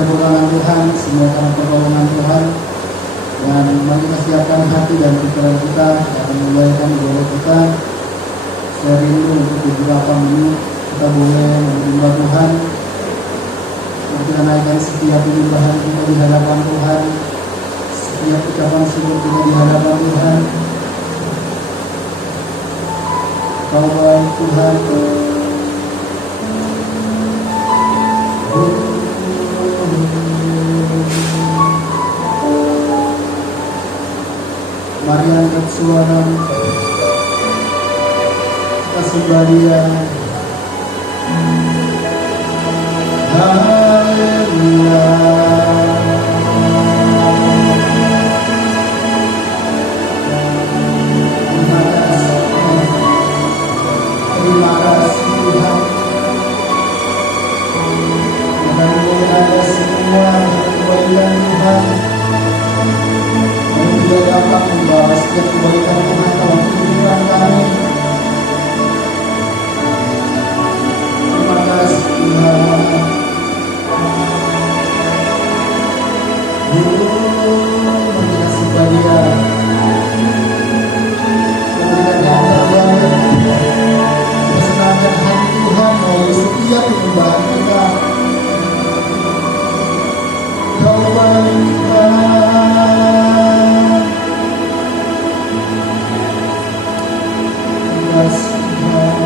pertolongan Tuhan, semua karena pertolongan Tuhan. Dan mari kita siapkan hati dan pikiran kita dan memuliakan doa kita. Saya rindu untuk beberapa menit kita boleh menyembah Tuhan. Kita naikkan setiap penyembahan kita di hadapan Tuhan, setiap ucapan syukur kita di hadapan Tuhan. Kau baik Tuhan. Mari angkat suara, kita sembah Dia. Haleluya. Terima kasih Tuhan. Dan ada semua kebaikan Tuhan. Kami tidak dapat membalas setiap kebaikan Tuhan dalam kehidupan kami. Terima kasih Tuhan. Kita sembah Dia. Memberikan yang terbaik. Kesenangan hati Tuhan melalui setiap penyembahan kita. Kau baik Tuhan. Terima kasih Tuhan.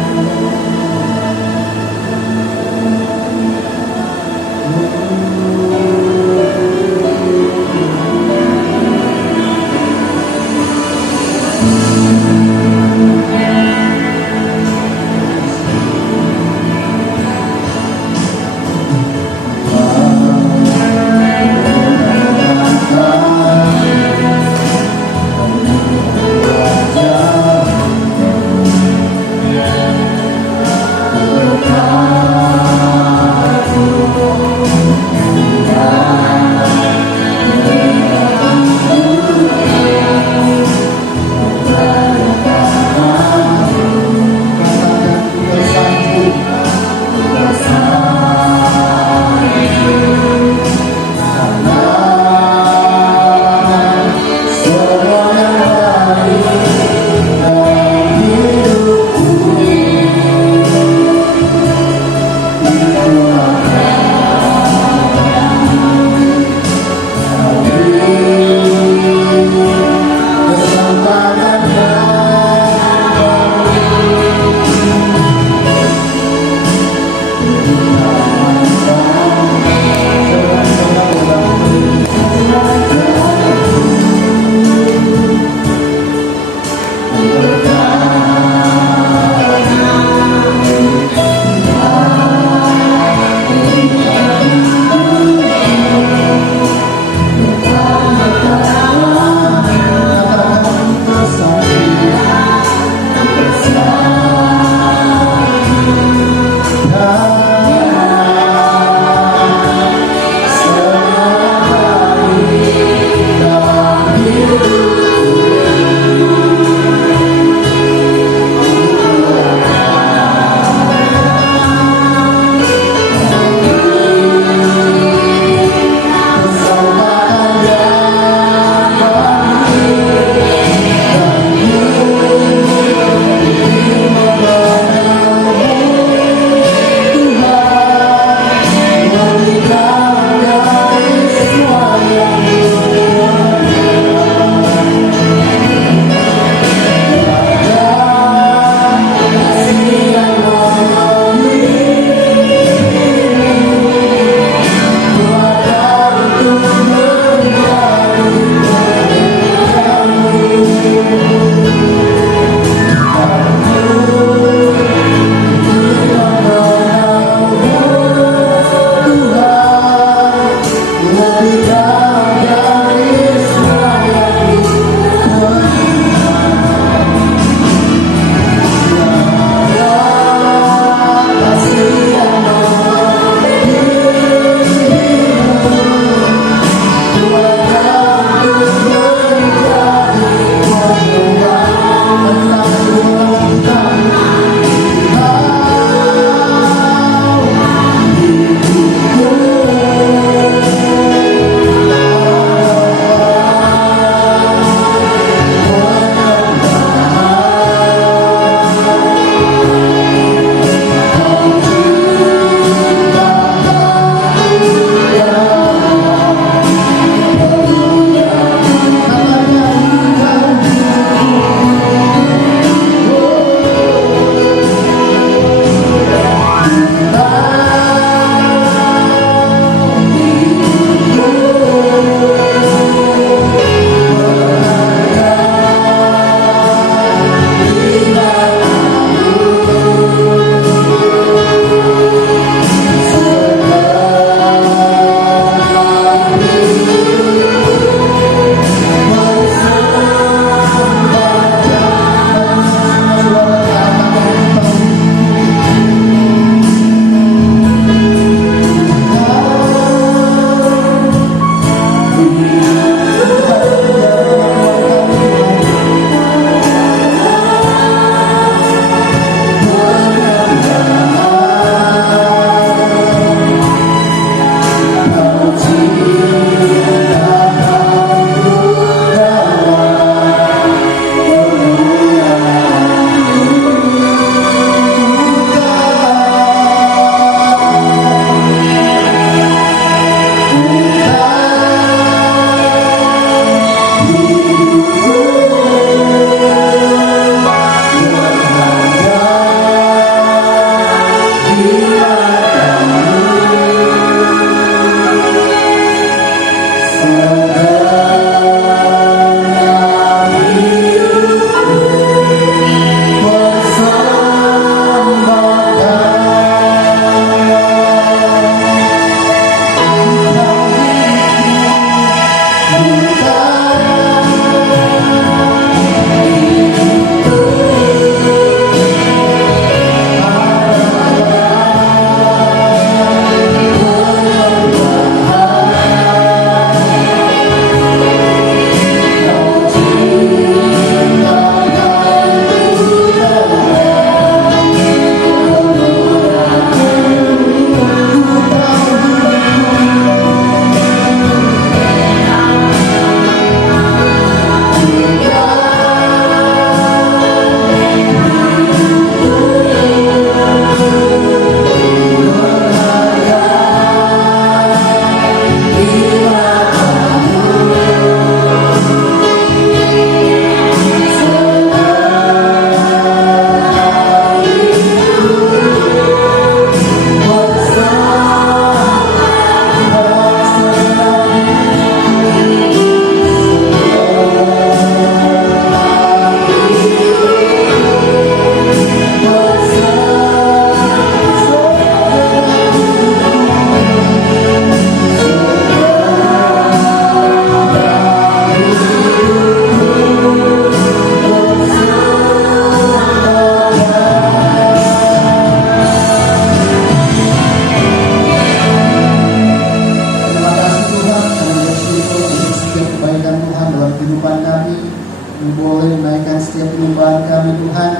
kami, boleh menaikkan setiap penyembahan kami Tuhan.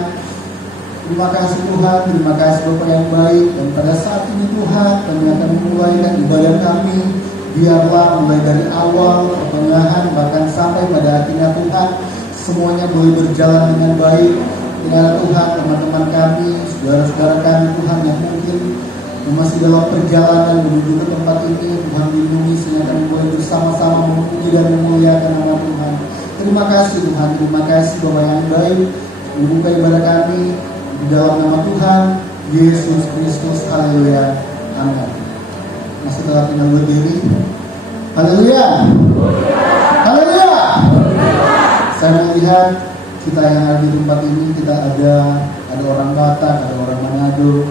Terima kasih Tuhan, terima kasih Bapa yang baik. Dan pada saat ini Tuhan, kami akan memulaikan ibadah kami. Biarlah mulai dari awal, pertengahan, bahkan sampai pada akhirnya Tuhan, semuanya boleh berjalan dengan baik. Dengan Tuhan, teman-teman kami, saudara-saudara kami Tuhan yang mungkin masih dalam perjalanan menuju ke tempat ini, Tuhan lindungi sehingga kami boleh bersama-sama memuji dan memuliakan nama Tuhan. Terima kasih Tuhan, terima kasih Bapa yang baik. Membuka ibadah kami di dalam nama Tuhan Yesus Kristus. Haleluya, amin. Masih telah tinggal berdiri. Haleluya, haleluya. Saya melihat kita yang ada di tempat ini, kita ada orang Batak, ada orang Manado,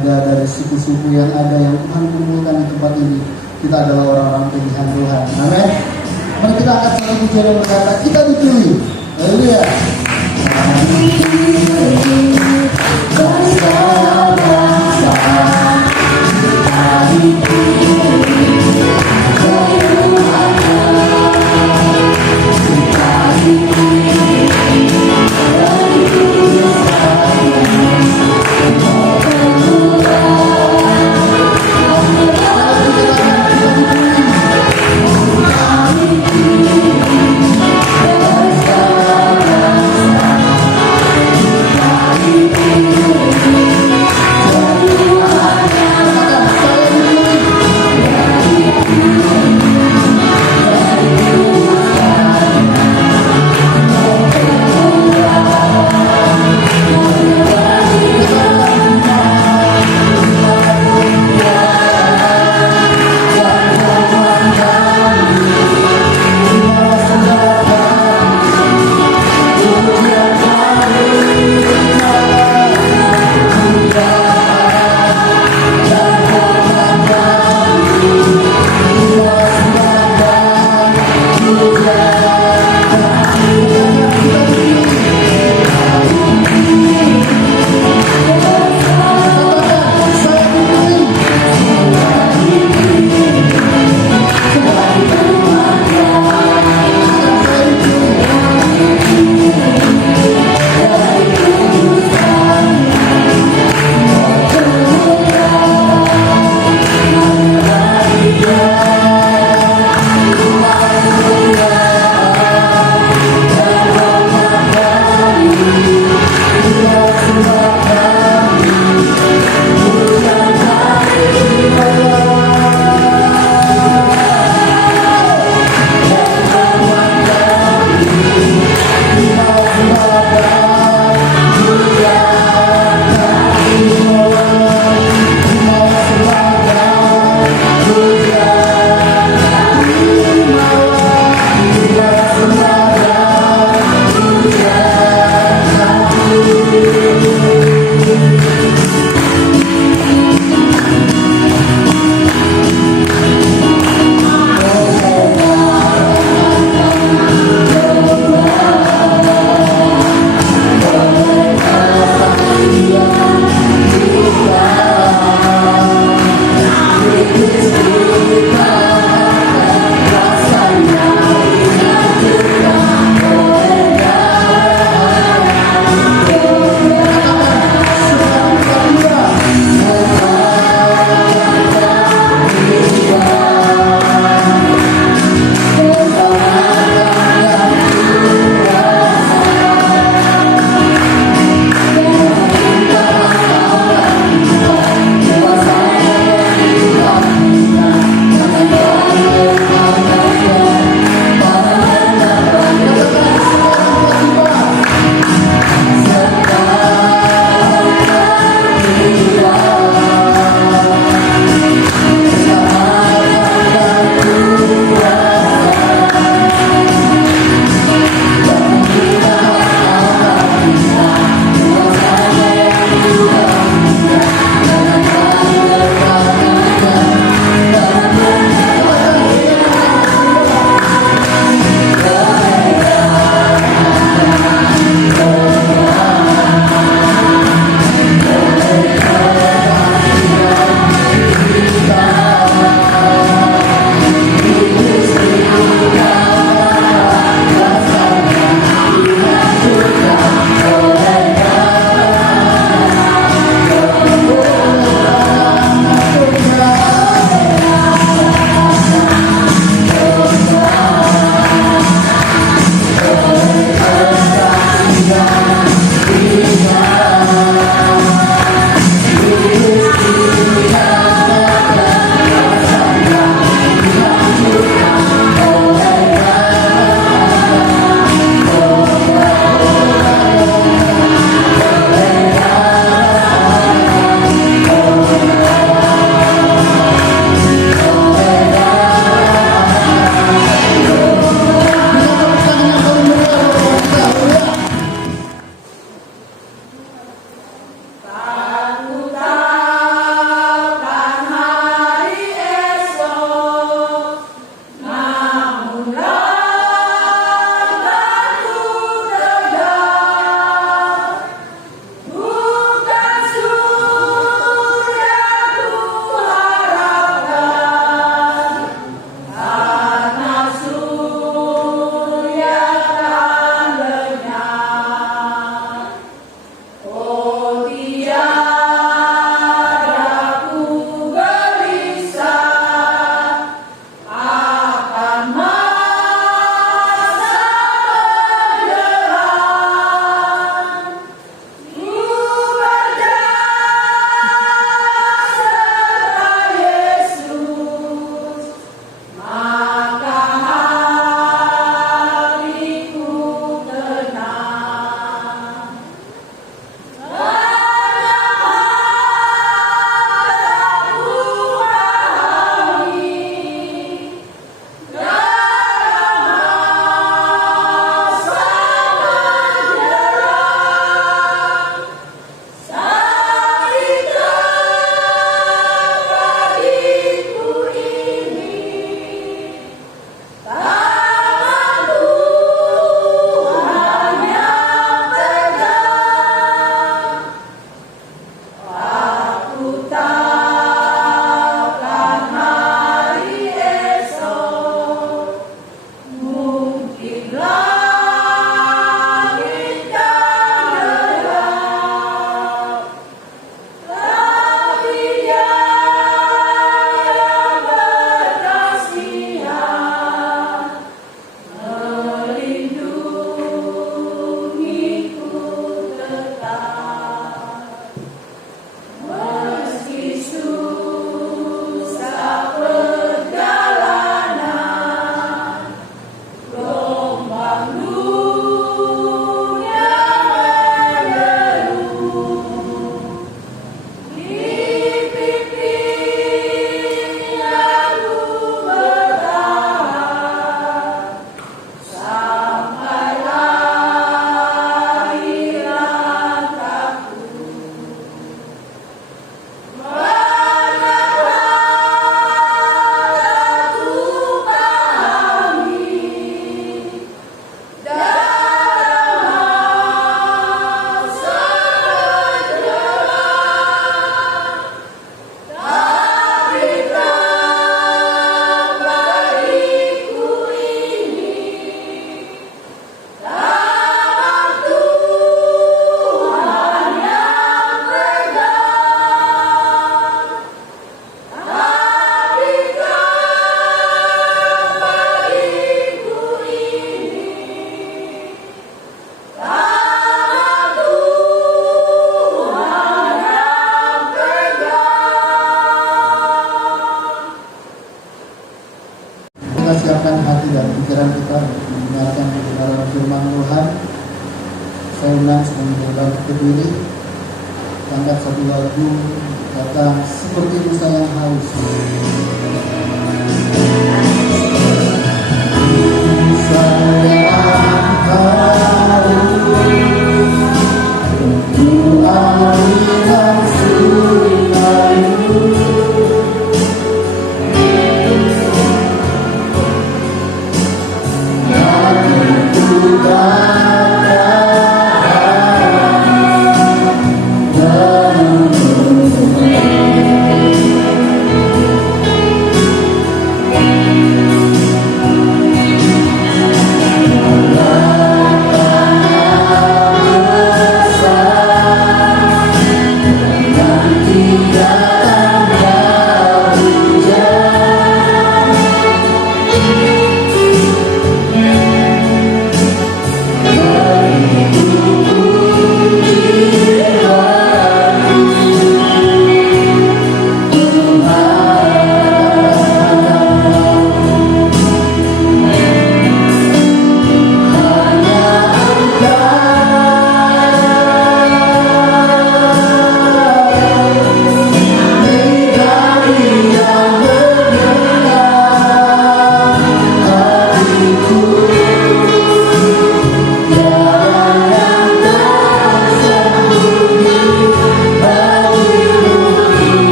ada dari suku-suku yang ada yang Tuhan kumpulkan di tempat ini. Kita adalah orang-orang pilihan Tuhan. Amin. Mari kita angkat satu pujian dan berkata, kita dipilih. Haleluya. Tuhan. Saya undang semuanya bangkit berdiri, angkat satu lagu kata seperti rusa yang haus.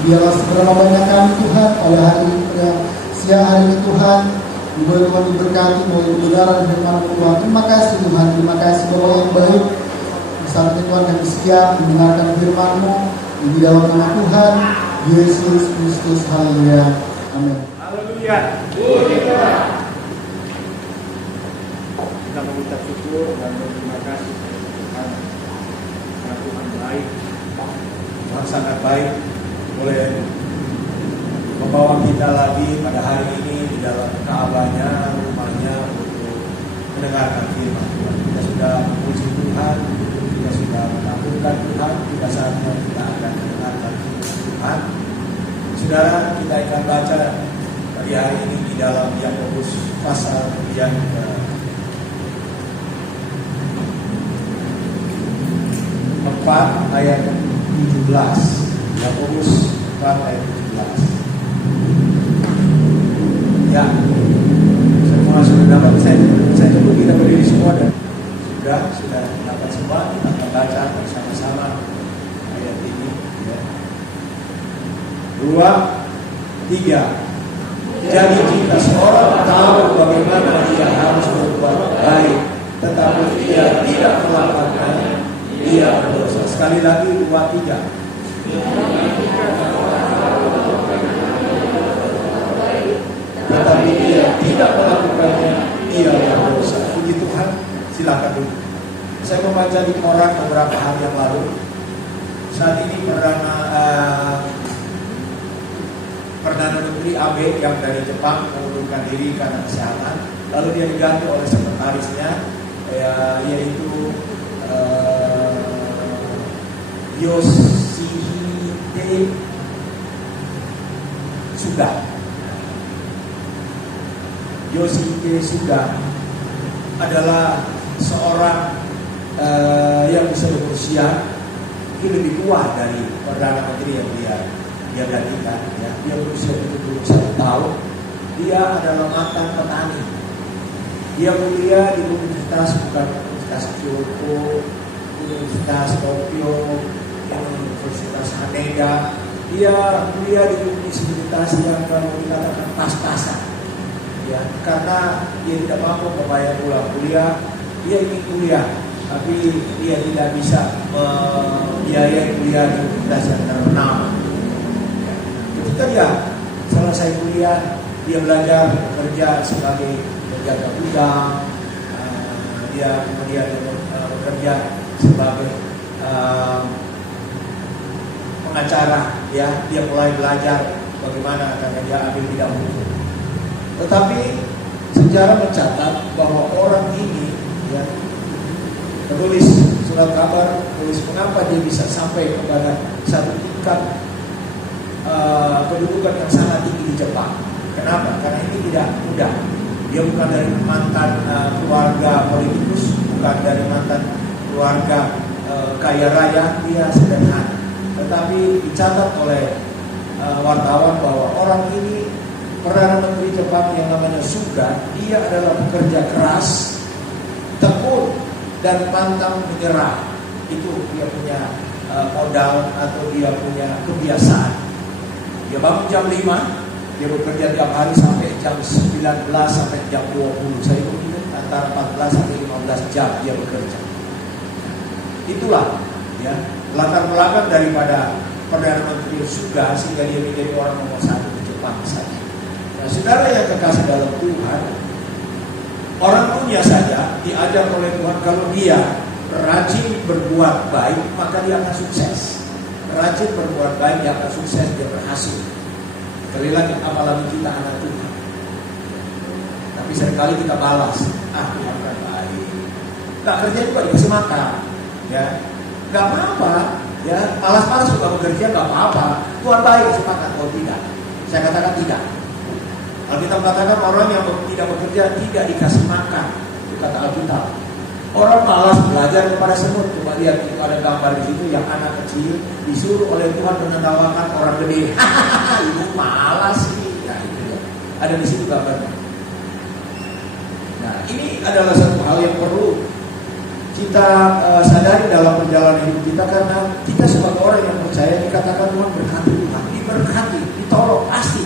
Biarlah seberapa banyak kami Tuhan pada hari ini, pada siang hari ini Tuhan, boleh Tuhan diberkati oleh kebenaran firman Tuhan. Terima kasih Tuhan, terima kasih Bapa yang baik. Saat ini Tuhan kami siap mendengarkan firman-Mu di dalam nama Tuhan Yesus Kristus. Haleluya. Amin. Haleluya. Kita mengucap syukur dan berterima kasih kepada Tuhan. Karena Tuhan baik, Tuhan sangat baik, boleh membawa kita lagi pada hari ini di dalam Ka'bahnya, rumahnya untuk mendengarkan firman Tuhan. Kita sudah memuji Tuhan, kita sudah menakutkan Tuhan, kita saatnya kita akan mendengarkan firman Tuhan. Saudara, kita akan baca pada hari ini di dalam Yakobus pasal yang ke-4 ayat 17. Yakobus 4 ayat 17. Dua, tiga. Jadi jika seorang tahu bagaimana dia harus berbuat baik, tetapi dia tidak melakukannya, dia berdosa. Sekali lagi, dua, tiga. Tetapi dia tidak melakukannya, dia berdosa. Puji Tuhan, silakan dulu. Saya membaca di koran beberapa hari yang lalu. Saat ini Perdana Menteri Abe yang dari Jepang mengundurkan diri karena kesehatan. Lalu dia diganti oleh sekretarisnya, yaitu Yoshihide Suga. Yoshihide Suga adalah seorang yang bisa berusia mungkin lebih tua dari Perdana Menteri yang dia gantikan. Ya. Dia berusia 71 tahun. Dia adalah mantan petani. Dia kuliah di Universitas, bukan Universitas Kyoto, Universitas Tokyo, Universitas Haneda. Dia kuliah di universitas yang kalau dikatakan pas-pasan. Ya, karena dia tidak mampu membayar pulang kuliah, dia ingin kuliah, tapi dia tidak bisa membiayai kuliah di universitas yang ternama. Ketika dia selesai kuliah, dia belajar bekerja sebagai penjaga gudang, dia kemudian bekerja sebagai pengacara. Ya, dia mulai belajar bagaimana karena dia ambil bidang hukum. Tetapi sejarah mencatat bahwa orang ini, ya, penulis surat kabar, tulis mengapa dia bisa sampai kepada satu tingkat kedudukan yang sangat tinggi di Jepang. Kenapa? Karena ini tidak mudah. Dia bukan dari mantan keluarga politikus, bukan dari mantan keluarga kaya raya, dia sederhana. Tetapi dicatat oleh wartawan bahwa orang ini, Perdana Menteri Jepang yang namanya Suga, dia adalah pekerja keras, tekun, dan pantang menyerah. Itu dia punya modal atau dia punya kebiasaan. Dia bangun jam 5, dia bekerja tiap hari sampai jam 19 sampai jam 20. Saya mungkin antara 14 sampai 15 jam dia bekerja. Itulah, ya, latar belakang daripada Perdana Menteri Suga sehingga dia menjadi orang nomor 1 di Jepang saja. Nah, saudara yang kekasih dalam Tuhan, orang dunia saja diajar oleh Tuhan kalau dia rajin berbuat baik maka dia akan sukses. Rajin berbuat baik dia akan sukses, dia berhasil. Sekali lagi, apalagi kita anak Tuhan. Tapi seringkali kita balas, Tuhan kan baik. Gak kerja juga dikasih makan, ya. Gak apa-apa, ya. Malas-malas juga bekerja gak apa-apa. Tuhan baik kasih makan, oh tidak. Saya katakan tidak. Alkitab katakan orang yang tidak bekerja tidak dikasih makan. Itu kata Alkitab. Orang malas belajar kepada semut. Coba lihat, itu ada gambar di situ yang anak kecil disuruh oleh Tuhan menertawakan orang gede. Itu malas sih. Ya, itu ya. Ada di situ gambarnya. Nah, ini adalah satu hal yang perlu kita sadari dalam perjalanan hidup kita, karena kita sebagai orang yang percaya dikatakan Tuhan berkati Tuhan, diberkati, ditolong pasti.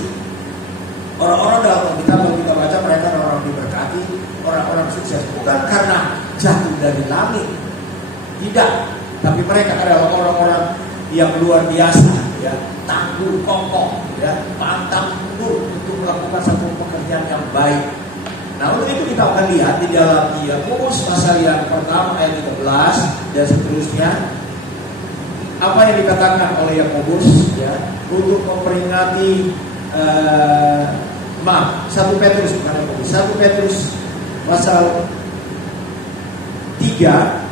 Orang-orang dalam Alkitab kalau kita baca mereka orang diberkati, orang-orang sukses, bukan karena jatuh dari langit, tidak, tapi mereka adalah orang-orang yang luar biasa, ya, tangguh, kokoh, ya, pantang mundur untuk melakukan satu pekerjaan yang baik. Nah, untuk itu kita akan lihat di dalam Yakobus pasal yang pertama ayat 13 dan seterusnya, apa yang dikatakan oleh Yakobus, ya, untuk memperingati 1 Petrus bukan Yakobus, 1 Petrus pasal 3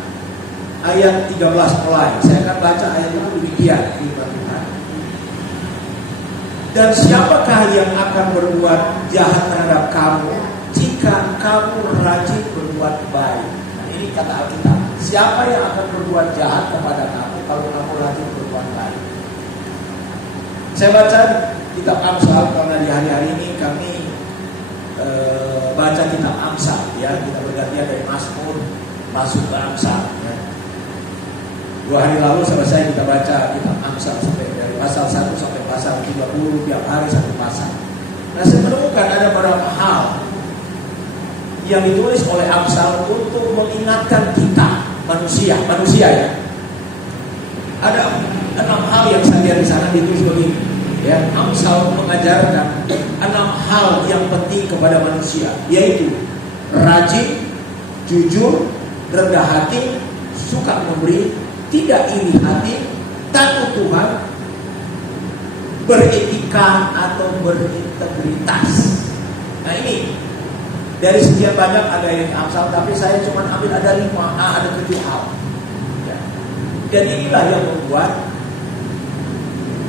ayat 13 mulai. Saya akan baca ayat itu demikian firman Tuhan. Dan siapakah yang akan berbuat jahat terhadap kamu jika kamu rajin berbuat baik? Nah, ini kata Alkitab. Siapa yang akan berbuat jahat kepada kamu kalau kamu rajin berbuat baik? Saya baca kitab Amsal karena di hari-hari ini kami baca kitab Amsal, ya, kita bergantian dari Mazmur masuk ke Amsal, ya. 2 hari lalu selesai kita baca kitab Amsal sampai dari pasal 1 sampai pasal 30 tiap hari satu pasal. Nah, saya menemukan ada beberapa hal yang ditulis oleh Amsal untuk mengingatkan kita manusia ya. Ada 6 hal yang saya lihat di sana ditulis begini. Ya, Amsal mengajarkan 6 hal yang penting kepada manusia, yaitu rajin, jujur, rendah hati, suka memberi, tidak iri hati, takut Tuhan, beretika atau berintegritas. Nah, ini dari sekian banyak ada yang Amsal, tapi saya cuma ambil ada 7 hal. Ya. Dan inilah yang membuat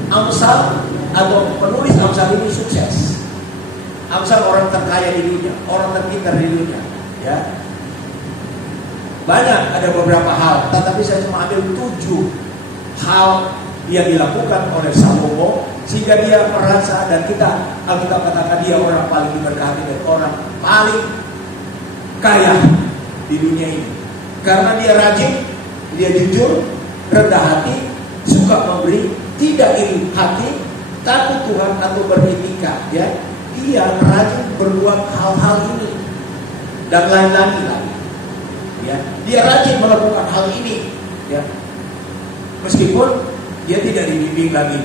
Amsal atau penulis Amsal ini sukses. Amsal orang terkaya di dunia, orang terpintar di dunia. Ya. Banyak, ada beberapa hal, tetapi saya cuma ambil 7 hal yang dilakukan oleh Salomo sehingga dia merasa, dan kita Alkitab katakan dia orang paling diberkati dan orang paling kaya di dunia ini. Karena dia rajin, dia jujur, rendah hati, suka memberi, tidak iri hati, takut Tuhan atau beretika. Ya, dia rajin berbuat hal-hal ini dan lain-lain lagi. Ya, dia rajin melakukan hal ini. Ya, meskipun dia tidak dibimbing lagi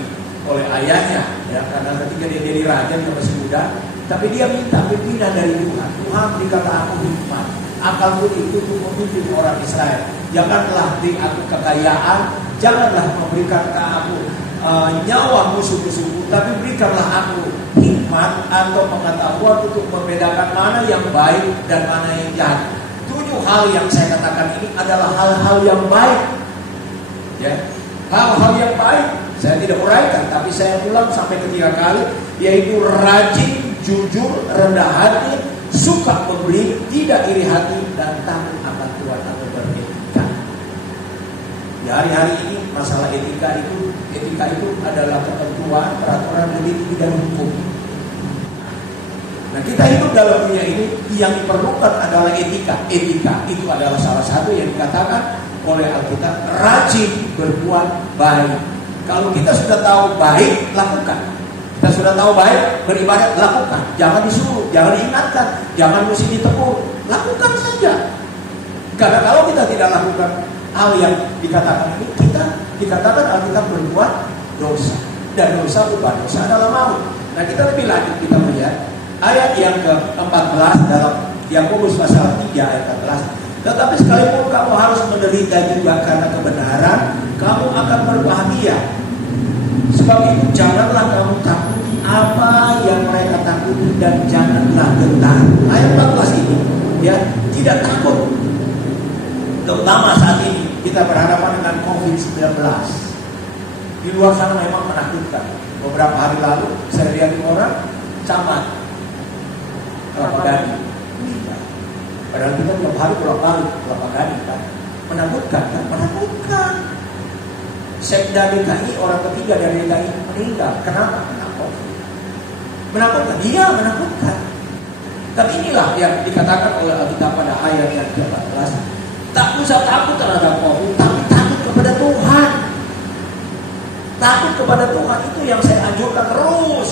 oleh ayahnya, ya, karena ketika dia jadi raja dia masih muda, tapi dia minta pimpinan dari Tuhan. Tuhan berkata, aku hikmat, akalku itu untuk memimpin orang Israel. Janganlah beri aku kekayaan, janganlah memberikan ke aku nyawa musuh-musuhku, tapi berikanlah aku hikmat atau pengetahuan untuk membedakan mana yang baik dan mana yang jahat. 7 hal yang saya katakan ini adalah hal-hal yang baik. Ya, hal-hal yang baik. Saya tidak uraikan, tapi saya ulang sampai 3 kali, yaitu rajin, jujur, rendah hati, suka memberi, tidak iri hati, dan takut akan Tuhan atau beretika. Di hari-hari ini masalah etika itu adalah ketentuan, peraturan lebih tinggi dari hukum. Nah, kita hidup dalam dunia ini, yang diperlukan adalah etika. Etika itu adalah salah satu yang dikatakan oleh Alkitab, rajin berbuat baik. Kalau kita sudah tahu baik, lakukan. Kita sudah tahu baik, beribadat, lakukan. Jangan disuruh, jangan diingatkan, jangan mesti ditegur, lakukan saja. Karena kalau kita tidak lakukan hal yang dikatakan ini, kita dikatakan Alkitab berbuat dosa. Dan dosa upah dosa adalah maut. Nah, kita lebih lanjut, kita melihat ayat yang ke-14 dalam Yakobus pasal 3 ayat 14. Tetapi sekalipun kamu harus menderita juga karena kebenaran, kamu akan berbahagia. Sebab itu janganlah kamu takuti apa yang mereka takuti, dan janganlah gentar. Ayat 14 ini, ya, tidak takut. Terutama saat ini kita berhadapan dengan COVID-19. Di luar sana memang menakutkan. Beberapa hari lalu saya lihat orang camat Kelapa Gading meninggal. Padahal kita tiap hari bolak-balik Kelapa Gading kan. Menakutkan kan? Menakutkan. Sekda DKI, orang ketiga dari DKI meninggal. Kenapa? Menakutkan. Iya, menakutkan. Tapi inilah yang dikatakan oleh Alkitab pada ayat yang ke-14. Tak usah takut terhadap COVID, tapi takut kepada Tuhan. Takut kepada Tuhan itu yang saya anjurkan terus.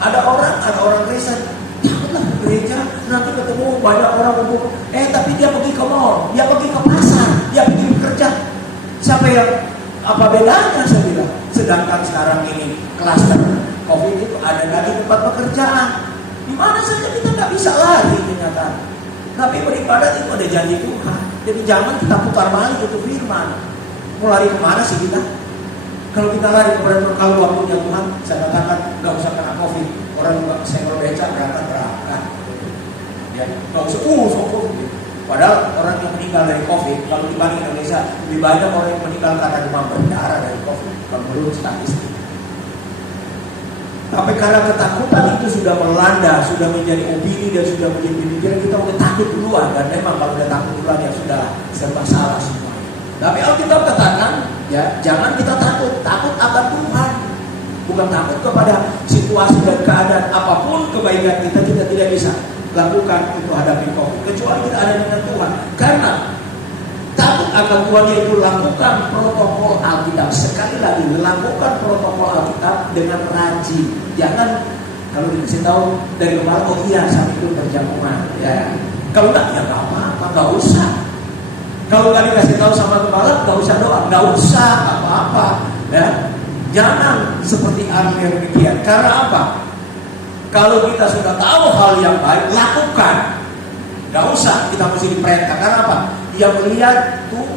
Ada orang Kristen, takutlah ke gereja, nanti ketemu banyak orang untuk tapi dia pergi ke mall, dia pergi ke pasar, dia pergi bekerja. Siapa yang apa bedanya, saya bilang. Sedangkan sekarang ini klaster COVID itu ada lagi tempat pekerjaan. Di mana saja kita nggak bisa lari ternyata. Tapi beribadat itu ada janji Tuhan. Jadi jangan kita putar balik itu firman. Mau lari kemana sih kita? Kalau kita lari kepada Tuhan, kalau waktunya Tuhan, saya katakan nggak usah kena COVID. Orang juga senggol becak berangkat. Ya, nggak usah COVID. Padahal orang yang meninggal dari COVID, kalau dibanding Indonesia, lebih banyak orang yang meninggal karena demam berdarah dari COVID. Kalau menurut statistik. Tapi karena ketakutan itu sudah melanda, sudah menjadi opini dan sudah menjadi pemikiran, kita udah takut duluan. Dan memang kalau udah takut duluan ya sudah serba salah semua. Tapi Alkitab katakan, ya jangan kita takut akan Tuhan, bukan takut kepada situasi dan keadaan. Apapun kebaikan kita tidak bisa lakukan untuk hadapi COVID kecuali kita ada dengan Tuhan. Karena takut akan Kata Tuhan yaitu lakukan protokol Alkitab. Sekali lagi, lakukan protokol Alkitab dengan rajin. Jangan kalau dikasih tahu dari kemarin, oh iya saya itu perjamuan. Ya. Kalau enggak, ya nggak apa-apa, nggak usah. Kalau nggak dikasih tahu sama kepala, nggak usah doa, nggak usah, nggak apa-apa. Ya. Jangan seperti orang yang demikian. Karena apa? Kalau kita sudah tahu hal yang baik, lakukan. Nggak usah kita mesti diperintah. Karena apa? Yang melihat Tuhan.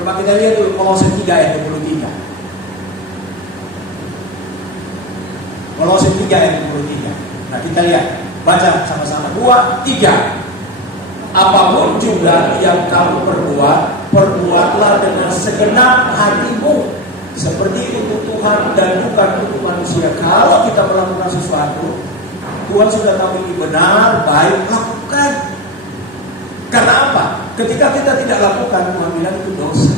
Coba kita lihat dulu Kolose 3 ayat 23. Kolose 3 ayat 23. Nah kita lihat, baca sama-sama. 2, 3. Apapun juga yang kamu perbuat, perbuatlah dengan segenap hatimu, seperti untuk Tuhan dan bukan untuk manusia. Kalau kita melakukan sesuatu, Tuhan sudah tahu ini benar, baik, lakukan. Karena apa? Ketika kita tidak lakukan, Tuhan bilang itu dosa.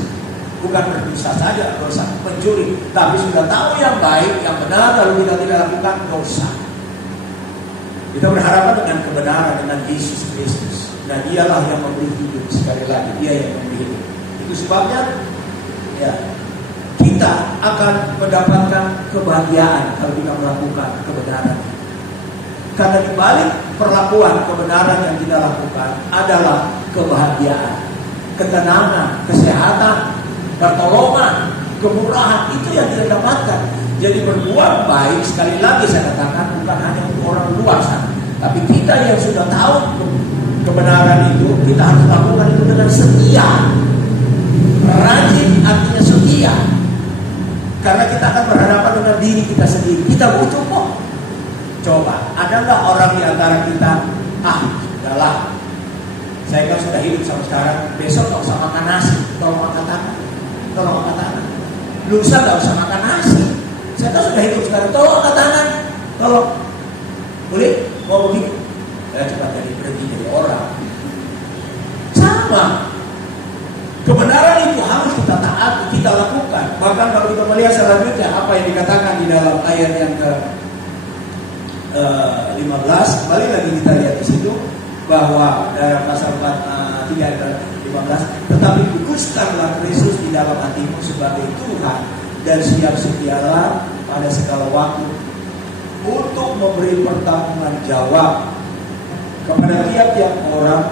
Bukan berdosa saja, dosa mencuri, tapi sudah tahu yang baik, yang benar, lalu kita tidak lakukan, dosa. Kita berharapan dengan kebenaran, dengan Yesus Kristus. Dan dialah yang memberi hidup. Sekali lagi, dia yang memberi hidup. Itu sebabnya ya, kita akan mendapatkan kebahagiaan kalau kita melakukan kebenaran. Karena di balik perlakuan kebenaran yang kita lakukan adalah kebahagiaan, ketenangan, kesehatan, pertolongan, kemurahan. Itu yang kita dapatkan. Jadi berbuat baik, sekali lagi saya katakan, bukan hanya untuk orang luar sana, tapi kita yang sudah tahu kebenaran itu, kita harus lakukan itu dengan setia. Rajin artinya setia. Karena kita akan berhadapan dengan diri kita sendiri. Kita butuh kok. Coba, ada nggak orang di antara kita, sudahlah, saya kan sudah hidup sampai sekarang, besok nggak usah makan nasi, tolong angkat tangan, tolong angkat tangan. Lusa nggak usah makan nasi, saya kan sudah hidup sekarang, tolong angkat tangan, tolong. Boleh? Mau begitu? Saya cepat berhenti jadi orang. Sama. Kebenaran itu harus kita taat, kita lakukan. Bahkan kalau kita melihat selanjutnya apa yang dikatakan di dalam ayat yang ke 15, kembali lagi kita lihat di situ bahwa dalam pasal 3 ayat 15, tetapi kuduskanlah Kristus di dalam hatimu sebagai Tuhan dan siap setialah pada segala waktu untuk memberi pertanggungan jawab kepada tiap-tiap orang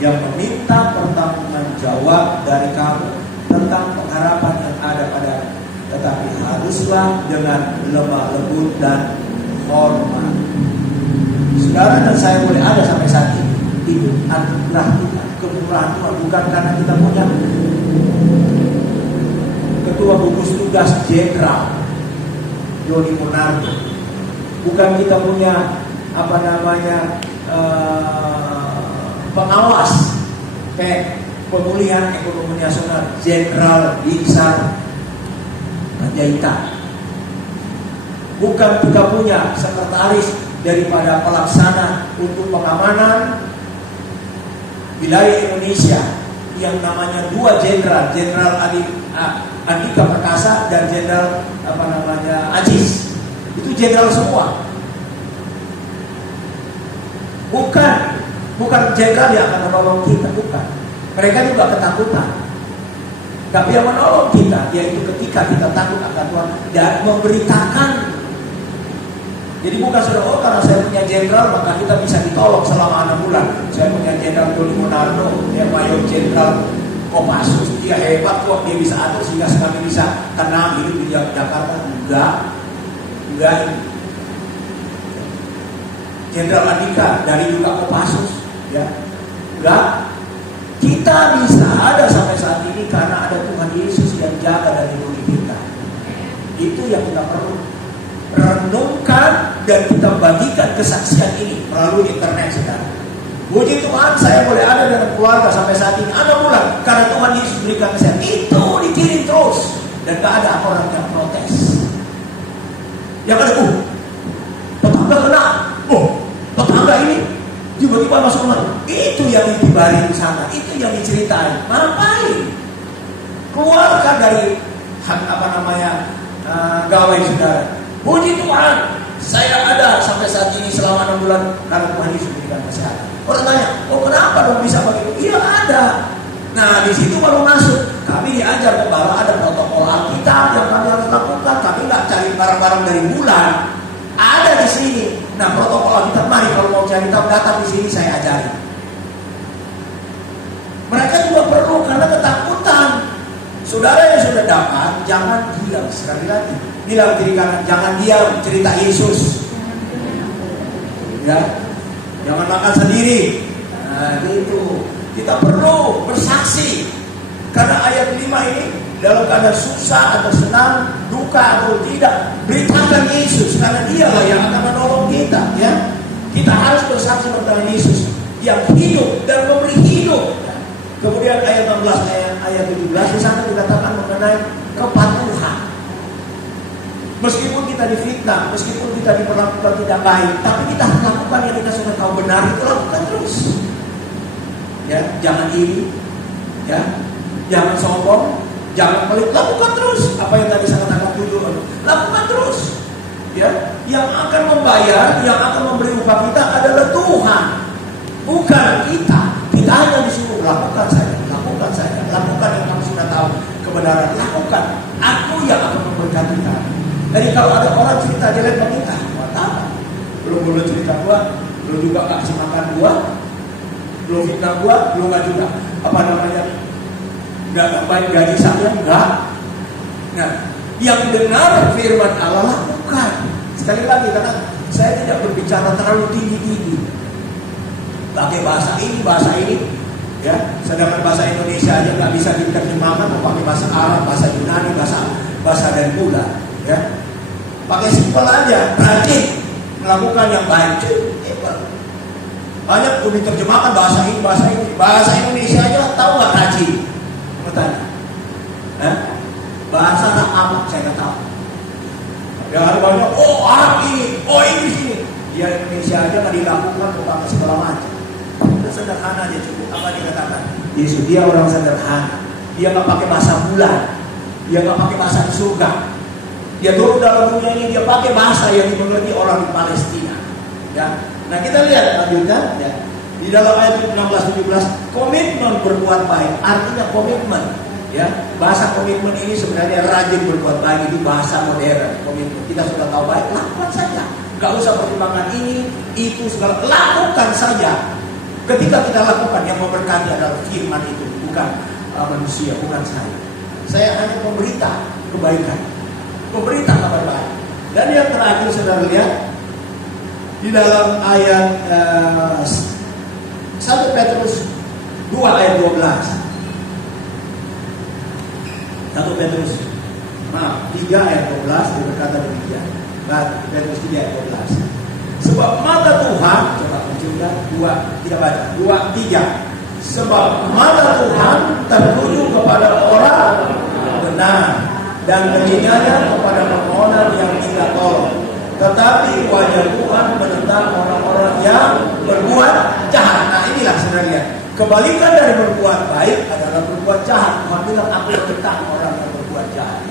yang meminta pertanggungan jawab dari kamu tentang pengharapan yang ada pada, tetapi haruslah dengan lemah lembut dan hormat. Saudara dan saya boleh ada sampai saat ini, itu anugerah Tuhan, kemurahan Tuhan, bukan karena kita punya ketua gugus tugas jenderal Doni Monardo, bukan kita punya pengawas pemulihan ekonomi nasional Jenderal Binsar Panjaitan, bukan kita punya sekretaris daripada pelaksana untuk pengamanan wilayah Indonesia yang namanya 2 jenderal, Jenderal Andika Perkasa dan Jenderal Ajis. Itu jenderal semua. Bukan jenderal yang akan menolong kita, bukan. Mereka juga ketakutan. Tapi yang menolong kita yaitu ketika kita takut akan Tuhan dan memberitakan. Jadi bukan sudah karena saya punya jenderal maka kita bisa ditolong selama 6 bulan. Saya punya Jenderal Doni Monardo, dia Mayor Jenderal Kopassus, dia hebat kok, dia bisa atur sehingga kami bisa tenang hidup di Jakarta. Enggak. Jenderal Andika dari juga Kopassus, ya. Enggak. Kita bisa ada sampai saat ini karena ada Tuhan Yesus yang jaga dan lindungi kita. Itu yang kita perlu renungkan dan kita bagikan kesaksian ini melalui internet sekarang. Puji Tuhan, saya boleh ada dengan keluarga sampai saat ini 6 bulan karena Tuhan Yesus berikan kesehatan. Itu dikirim terus dan gak ada orang yang protes. Yang ada, tetangga kena, tetangga ini tiba-tiba masuk rumah. Itu yang ditibarin di sana, itu yang diceritain. Ngapain? Keluarkan dari gawai saudara. Puji Tuhan, saya ada sampai saat ini selama 6 bulan karena Tuhan Yesus berikan kesehatan. Orang tanya, kenapa dong bisa begitu? Iya ada. Nah, di situ baru masuk. Kami diajar bahwa ada protokol Alkitab yang kami harus lakukan. Kami nggak cari barang-barang dari bulan. Ada di sini. Nah, protokol Alkitab, mari kalau mau cari tahu datang di sini saya ajari. Mereka juga perlu karena ketakutan. Saudara yang sudah dapat, jangan diam. Sekali lagi, bilang kiri kanan, jangan diam. Cerita Yesus. Ya, jangan makan sendiri. Nah, itu kita perlu bersaksi. Karena ayat 5 ini dalam keadaan susah atau senang, duka atau tidak, beritakan Yesus karena Dialah yang akan menolong kita. Ya, kita harus bersaksi tentang Yesus yang hidup dan memberi hidup. Kemudian ayat 16, ayat 17 di sana dikatakan mengenai kepatuhan. Meskipun kita difitnah, meskipun kita diperlakukan tidak baik, tapi kita lakukan yang kita sudah tahu benar, itu lakukan terus. Ya, jangan iri, ya, jangan sombong, jangan pelit, lakukan terus. Apa yang tadi saya katakan tujuan, lakukan terus. Ya, yang akan membayar, yang akan memberi upah kita adalah Tuhan, bukan kita. Kita hanya disuruh lakukan saja, lakukan yang kamu sudah tahu kebenaran, lakukan. Aku yang akan memberkati kamu. Jadi kalau ada orang cerita jelek kita, buat apa? Belum cerita gua, belum juga nggak kasih makan gua, belum fitnah gua, belum nggak juga apa namanya, nggak tambahin gaji saya, enggak. Nah, yang dengar firman Allah lakukan. Sekali lagi karena saya tidak berbicara terlalu tinggi. Pakai bahasa ini, ya. Sedangkan bahasa Indonesia aja nggak bisa diterjemahkan, mau pakai bahasa Arab, bahasa Yunani, bahasa dan pula, ya. Pakai simpel aja, rajin melakukan yang baik. Banyak udah diterjemahkan bahasa ini, bahasa Indonesia aja tahu nggak rajin? Bertanya, bahasa Arab saya nggak tahu. Yang ada banyak, Arab ini, Inggris ini. Dia Indonesia aja nggak dilakukan, pakai segala macam. Sederhana aja cukup. Apa dikatakan? Yesus dia orang sederhana. Dia nggak pakai bahasa bulan. Dia nggak pakai bahasa di surga. Dia turun dalam dunia ini. Dia pakai bahasa yang dimengerti orang di Palestina. Ya. Nah kita lihat lanjutkan. Ya. Di dalam ayat 16-17 komitmen berbuat baik. Artinya komitmen. Ya. Bahasa komitmen ini sebenarnya rajin berbuat baik. Itu bahasa modern. Komitmen. Kita sudah tahu baik. Lakukan saja. Gak usah pertimbangan ini, itu segala. Lakukan saja. Ketika kita lakukan, yang memberkati adalah firman itu, bukan manusia, bukan saya. Saya hanya memberita kebaikan, memberita kabar baik. Dan yang terakhir saudara lihat di dalam ayat 1 Petrus 2 ayat 12. 1 Petrus 3 ayat 12 berkata demikian. Petrus 3 ayat 12. Sebab mata Tuhan, coba munculkan 2-3. Sebab mata Tuhan tertuju kepada orang benar dan telinganya kepada permohonan yang kita tolong. Tetapi wajah Tuhan menentang orang-orang yang berbuat jahat. Nah inilah sebenarnya kebalikan dari berbuat baik adalah berbuat jahat. Tuhan bilang aku menentang orang yang berbuat jahat.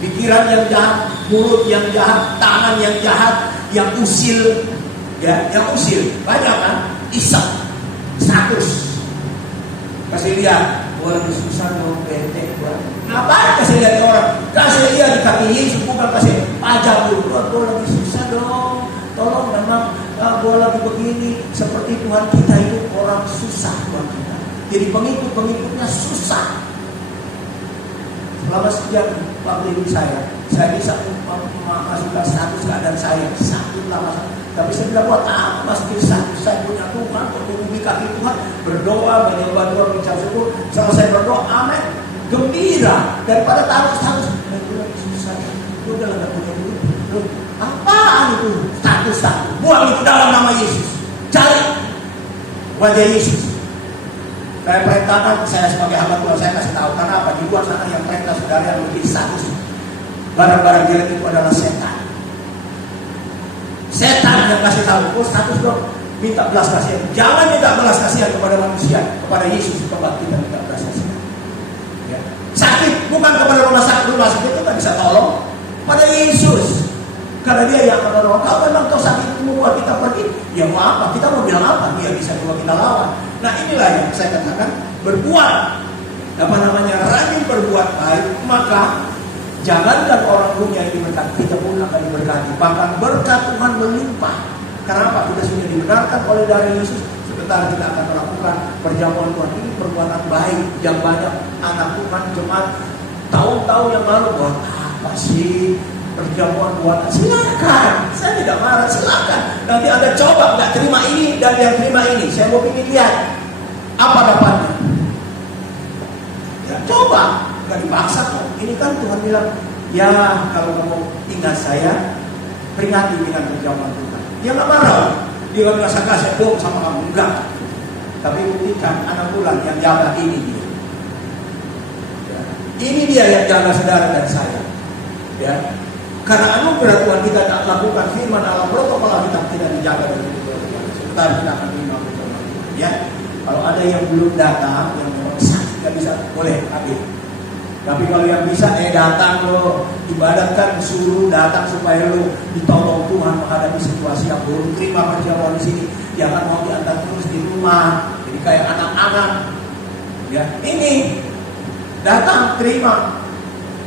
Pikiran yang jahat, mulut yang jahat, tangan yang jahat, yang usil, ya, yang usil banyak kan, iseng, status. Kasih lihat, gua lagi susah dong, bete gua. Ngapain kasih lihat orang? Kasih lihat di kaki Yesus, bukan kasih pajak dulu. Gua lagi susah dong, tolong memang gua lagi begini. Seperti Tuhan kita itu orang susah Tuhan kita. Jadi pengikutnya susah. Selama sekian waktu hidup saya bisa memasukkan status keadaan saya sakit lama. Tapi saya tidak buat apa masukin status. Saya punya Tuhan, berhubungi kaki Tuhan, berdoa, menyembah Tuhan, mengucap syukur. Selesai berdoa, amin, gembira. Daripada taruh status, gue lagi susah, gue udah gak punya duit. Apaan itu status? Buang itu dalam nama Yesus. Cari wajah Yesus. Saya perintahkan, saya sebagai hamba Tuhan, saya kasih tahu karena apa? Di luar sana yang perintah saudara yang lebih status. Barang-barang jelek itu adalah setan. Setan yang kasih tahu, status dong, minta belas kasihan. Jangan minta belas kasihan kepada manusia, kepada Yesus tempat kita minta belas kasihan. Ya. Sakit bukan kepada rumah sakit itu tak bisa tolong, pada Yesus. Karena dia yang akan menolong. Kalau memang kau sakit itu membuat kita pergi, ya mau apa? Kita mau bilang apa? Dia bisa juga kita lawan. Nah inilah yang saya katakan, berbuat rajin berbuat baik, maka jangankan orang dunia yang diberkati, kita pun akan diberkati. Bahkan berkat Tuhan melimpah. Kenapa? Kita sudah dibenarkan oleh dari Yesus. Sebentar kita akan melakukan perjamuan Tuhan. Ini perbuatan baik yang banyak anak Tuhan jemaat tahun-tahun yang lalu buat apa sih perjamuan Tuhan? Silakan, saya tidak marah, silakan. Nanti Anda coba nggak terima ini dan yang terima ini. Saya mau ingin lihat apa dapatnya. Ya coba, nggak dipaksa kok. Ini kan Tuhan bilang, ya kalau kamu ingat saya, peringati dengan perjamuan Tuhan. Dia nggak marah. Dia nggak bilang saya bohong sama kamu, enggak. Tapi buktikan anak bulan yang jaga ini dia. Ya. Ini dia yang jaga saudara dan saya. Ya. Karena anugerah Tuhan kita tak lakukan firman Allah, protokol kita tidak dijaga dari itu. Sebentar kita akan minum firman. Ya. Kalau ada yang belum datang, yang memang sakit nggak bisa, boleh ambil. Tapi kalau yang bisa, datang lo, ibadatkan, suruh datang supaya lo ditolong Tuhan menghadapi situasi yang buruk. Terima perjamuan di sini, jangan mau diantar terus di rumah. Jadi kayak anak-anak. Ya, ini datang, terima.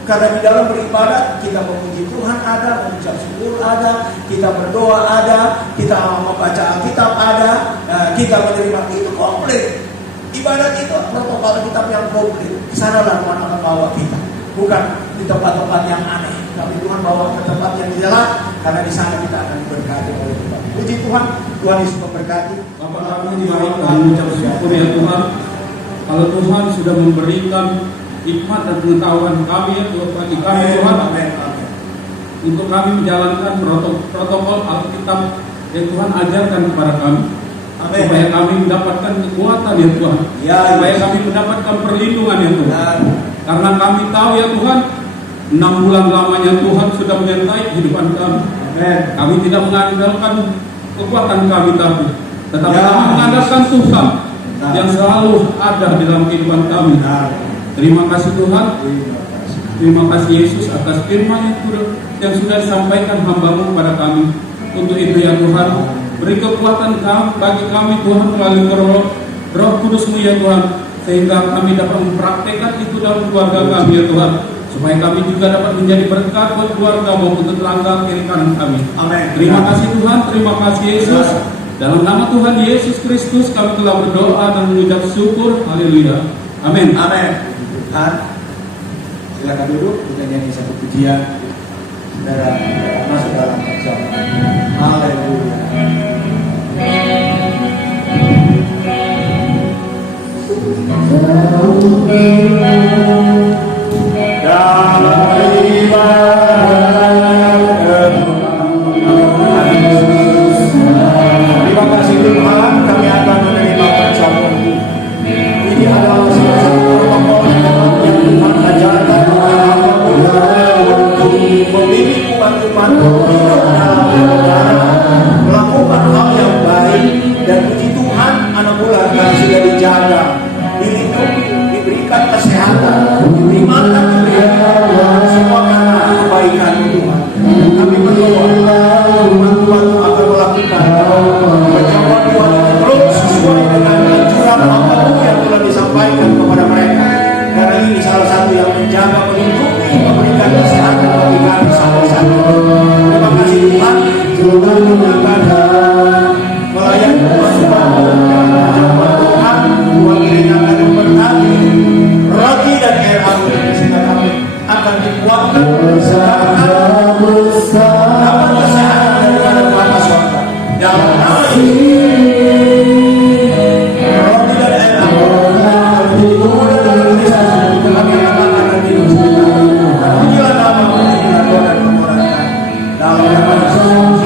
Karena di dalam beribadat kita memuji Tuhan ada, mengucap syukur ada, kita berdoa ada, kita membaca Alkitab ada, kita menerima itu komplit. Ibadat itu protokol kitab yang komplit. Di sanalah Tuhan akan bawa kita, bukan di tempat-tempat yang aneh. Tapi Tuhan bawa ke tempat yang jelas, karena di sana kita akan diberkati oleh Tuhan. Puji Tuhan, Tuhan Yesus memberkati. Bapak kami mengucap syukur ya Tuhan. Kalau Tuhan sudah memberikan hikmat dan pengetahuan kami ya Tuhan, bagi kami Tuhan, untuk kami menjalankan protokol Alkitab yang Tuhan ajarkan kepada kami. Amen. Supaya kami mendapatkan kekuatan ya Tuhan, supaya kami mendapatkan perlindungan ya Tuhan. Karena kami tahu ya Tuhan, 6 bulan lamanya Tuhan sudah menyertai kehidupan kami. Amen. Kami tidak mengandalkan kekuatan kami tetapi kami mengandalkan Tuhan yang selalu ada di dalam kehidupan kami. Terima kasih Tuhan. Terima kasih Yesus atas firman yang sudah disampaikan hamba-Mu kepada kami. Untuk itu ya Tuhan, beri kekuatan bagi kami Tuhan melalui Roh Kudus-Mu ya Tuhan, sehingga kami dapat mempraktekkan itu dalam keluarga kami ya Tuhan, supaya kami juga dapat menjadi berkat buat keluarga maupun tetangga kiri kanan kami. Amin. Terima kasih Tuhan, terima kasih Yesus. Dalam nama Tuhan Yesus Kristus kami telah berdoa dan mengucap syukur. Haleluya. Amin. Amin. Tuhan, silakan duduk, kita nyanyi satu pujian. Saudara masuk dalam perjamuan. Haleluya. Terima kasih Tuhan, kami akan menerima perjamuan. Ini adalah salah satu protokol yang Tuhan ajarkan untuk membimbing umat-umat hidup dalam kebenaran, melakukan hal yang baik, dan puji Tuhan anak bulan kami sudah dijaga, dilindungi, diberikan kesehatan, diberi makan, semua karena kebaikan Tuhan. Kami berdoa Tuhan akan melakukan perjamuan Tuhan terus sesuai dengan anjuran apapun yang telah disampaikan kepada mereka. Karena ini salah satu yang menjaga, melindungi, memberikan kesehatan bagi kami sampai saat ini. Terima kasih Tuhan. Tuhan akan melayani Tuhan dengan perjamuan Tuhan. Tuhan kiranya akan memberkati roti dan air anggur, sehingga kami akan dikuatkan dapat kesehatan daripada Bapa Surga. Dalam nama Yesus. Roti dan air anggur. Kami akan minum sebentar. Pujilah nama Tuhan dan memurahkan. Dalam nama Yesus.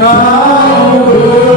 Kau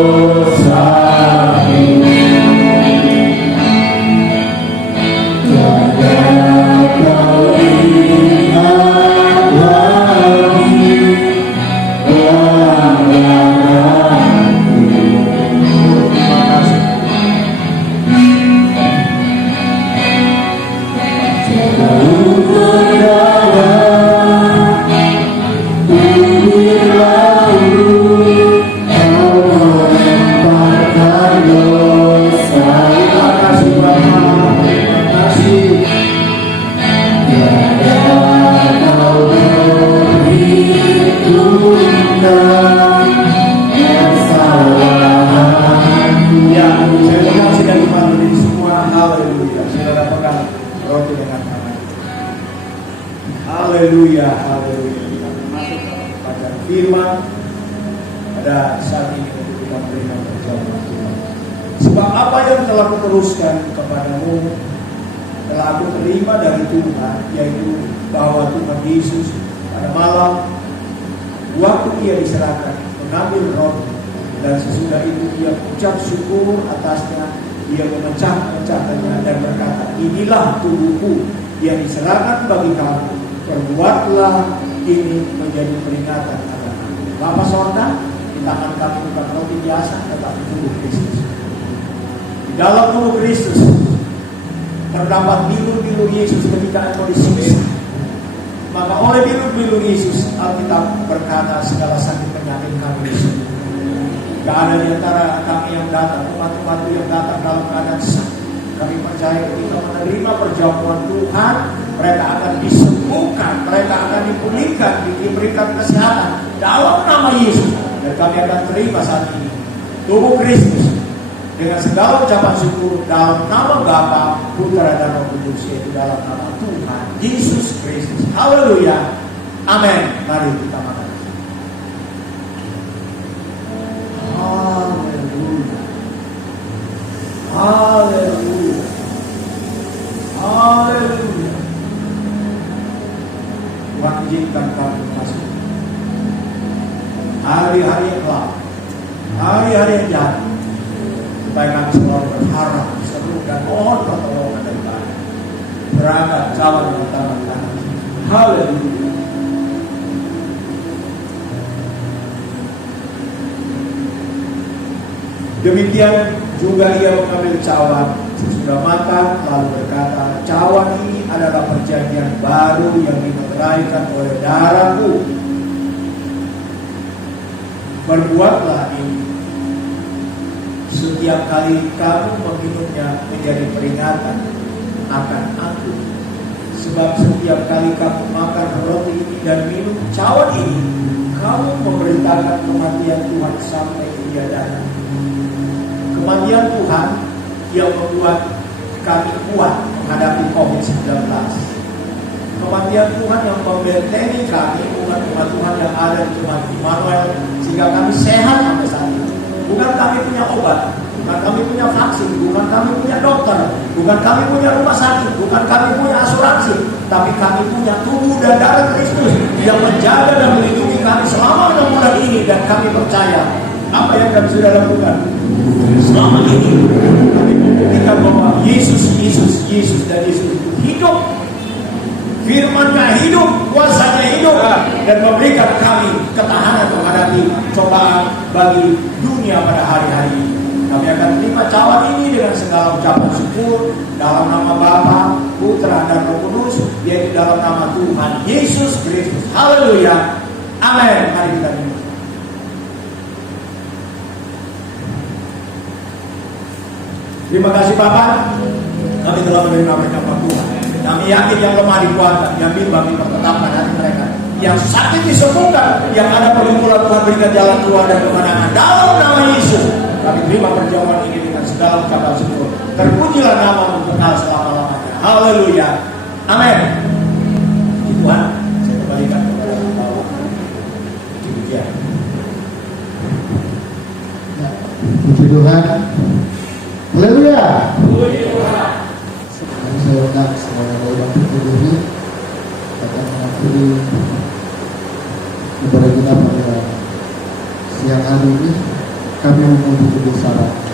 dosa ini. Kau ingat lagi pelanggaranku. Terima kasih. Jauh terdalam bibir laut, kau melemparkan dosa. Terima kasih Bapa, terima kasih. Kau berhitungkan kesalahanku. Ya, saya pegang sedang dipandu ini semua. Haleluya. Saudara pegang roti dengan tangan. Haleluya, haleluya. Kita masuk pada firman pada saat ini untuk kita berikan perjalanan Tuhan. Sebab apa yang telah kuteruskan kepadamu telah aku terima dari Tuhan, yaitu bahwa Tuhan Yesus pada malam waktu ia diserahkan mengambil roti, dan sesudah itu ia ucap syukur atasnya, ia memecah-mecahkannya dan berkata, inilah tubuhku yang diserahkan bagi kamu, perbuatlah ini menjadi peringatan akan aku. Bapa sorga, di tangan kami bukan roti biasa, tetapi tubuh Kristus. Di dalam tubuh Kristus terdapat bilur-bilur Yesus ketika engkau disiksa. Maka oleh bilur-bilur Yesus, Alkitab berkata segala sakit penyakit kami disembuhkan. Tidak ada di antara kami yang datang, umat-umat yang datang dalam keadaan sakit. Kami percaya ketika menerima perjamuan Tuhan, mereka akan disembuhkan, mereka akan dipulihkan, diberikan kesehatan dalam nama Yesus. Dan kami akan terima saat ini tubuh Kristus dengan segala ucapan syukur dalam nama Bapa, Putra dan Roh Kudus, yaitu dalam nama Tuhan Yesus Kristus. Haleluya. Amin. Mari kita makan. Haleluya. Haleluya. Haleluya. Tuhan izinkan kami masuk hari-hari yang gelap, hari-hari yang jahat, supaya kami selalu berharap, seru dan mohon pertolongan dari Tuhan. Berangkat cawan dengan tangan kanan. Haleluya. Demikian juga ia mengambil cawan sesudah makan, lalu berkata, cawan ini adalah perjanjian baru yang dimeteraikan oleh darahku. Berbuatlah ini setiap kali kamu meminumnya menjadi peringatan akan aku. Sebab setiap kali kamu makan roti ini dan minum cawan ini, kamu memberitakan kematian Tuhan sampai Dia datang. Kematian Tuhan yang membuat kami kuat menghadapi COVID-19. Kematian Tuhan yang membentengi kami, umat-umat Tuhan yang ada di Jemaat Immanuel, sehingga kami sehat sampai saat ini. Bukan kami punya obat, bukan kami punya vaksin, bukan kami punya dokter, bukan kami punya rumah sakit, bukan kami punya asuransi, tapi kami punya tubuh dan darah Kristus yang menjaga dan melindungi kami selama 6 bulan ini. Dan kami percaya apa yang kami sudah lakukan selama ini, kami membuktikan bahwa Yesus dan Yesus itu hidup. Firman-Nya hidup, kuasanya hidup, dan memberikan kami ketahanan menghadapi cobaan bagi dunia pada hari-hari ini. Kami akan terima cawan ini dengan segala ucapan syukur dalam nama Bapa, Putra dan Roh Kudus, yaitu dalam nama Tuhan Yesus Kristus. Haleluya. Amin. Mari kita minum. Terima kasih Bapak, kami telah menerima berkat Tuhan. Kami yakin yang lemah dikuatkan, yang bimbang dipertetapkan hati mereka, yang sakit disembuhkan, yang ada pergumulan Tuhan berikan jalan keluar dan kemenangan dalam nama Yesus. Kami terima perjamuan ini dengan segala ucapan syukur. Terpujilah nama-Mu kekal selama-lamanya. Haleluya. Amin. Tuhan, saya kembalikan kepada Bapak. Demikian. Puji Tuhan. Haleluya. Puji Tuhan. Saya undang semuanya dari bangkit berdiri akan mengakhiri ibadah kita pada siang hari ini. Kami memohon untuk salat.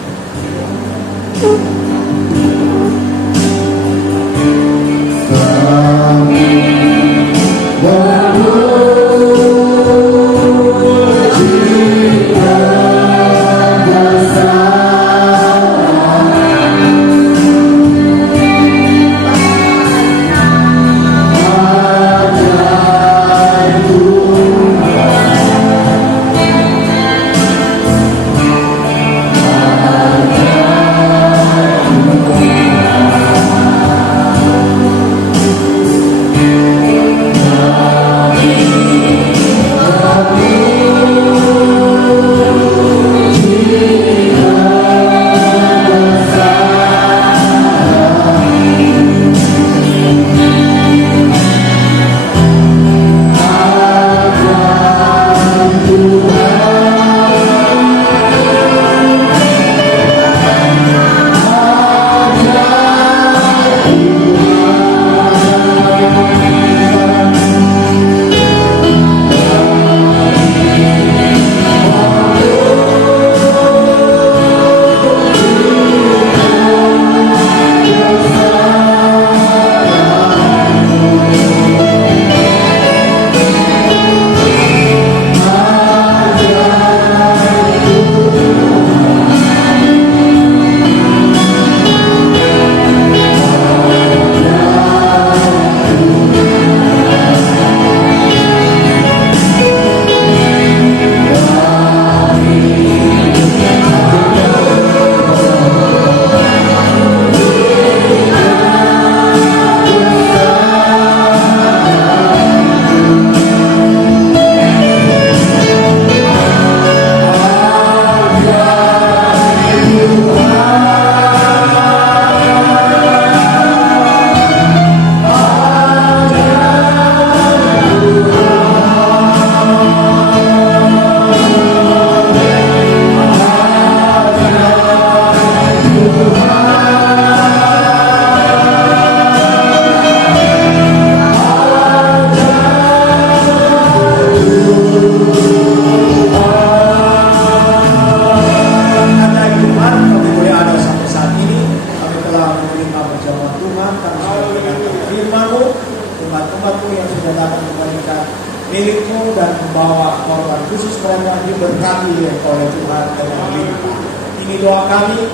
umat-umatmu yang sudah datang memberikan milikmu dan membawa korban khusus mereka diberkati oleh Tuhan dengan limpah. Ini doa kami,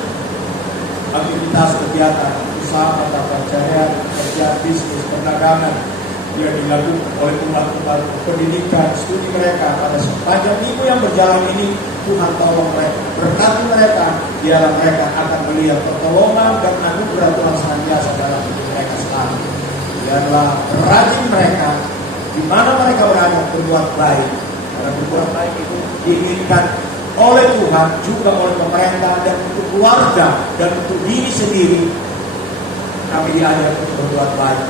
aktivitas kegiatan, usaha, mata pencaharian, kerja, bisnis, perdagangan yang dilakukan oleh umat-umat, pendidikan, studi mereka pada sepanjang minggu yang berjalan ini. Tuhan tolong mereka, berkati mereka, biarlah mereka akan melihat pertolongan dan anugerah Tuhan senantiasa dalam hidup mereka selalu. Biarlah rajin mereka, di mana mereka berada, berbuat baik. Karena berbuat baik itu diinginkan oleh Tuhan, juga oleh pemerintah, dan untuk keluarga, dan untuk diri sendiri. Kami diajar untuk berbuat baik.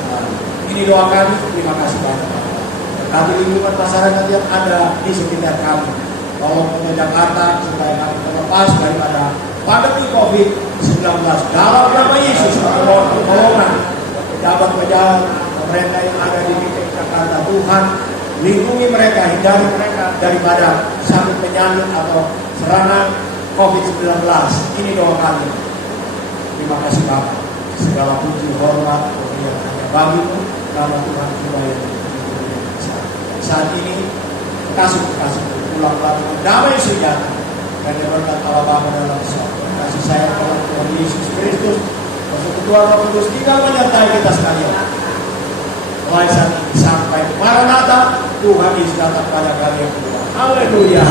Ini doa kami, terima kasih banyak. Berkati lingkungan masyarakat yang ada di sekitar kami. Tolong Kota Jakarta supaya kami terlepas daripada pandemi COVID-19. Dalam nama Yesus, mohon pertolongan pejabat-pejabat pemerintah yang ada di Jakarta. Tuhan, lindungi mereka, hindari mereka daripada sakit penyakit atau serangan COVID-19. Ini doa kami. Terima kasih Bapak. Segala puji, hormat, kemuliaan hanya bagimu. Nama Tuhan juga yang saat ini kasih pulang lagi damai sejahtera dan berkat Allah Bapa dalam sorga, kasih sayang Allah Tuhan Yesus Kristus, persekutuan Roh Kudus tinggal menyertai kita sekalian. Mulai saat ini sampai Maranatha, Tuhan Yesus datang pada kali yang kedua. Haleluya.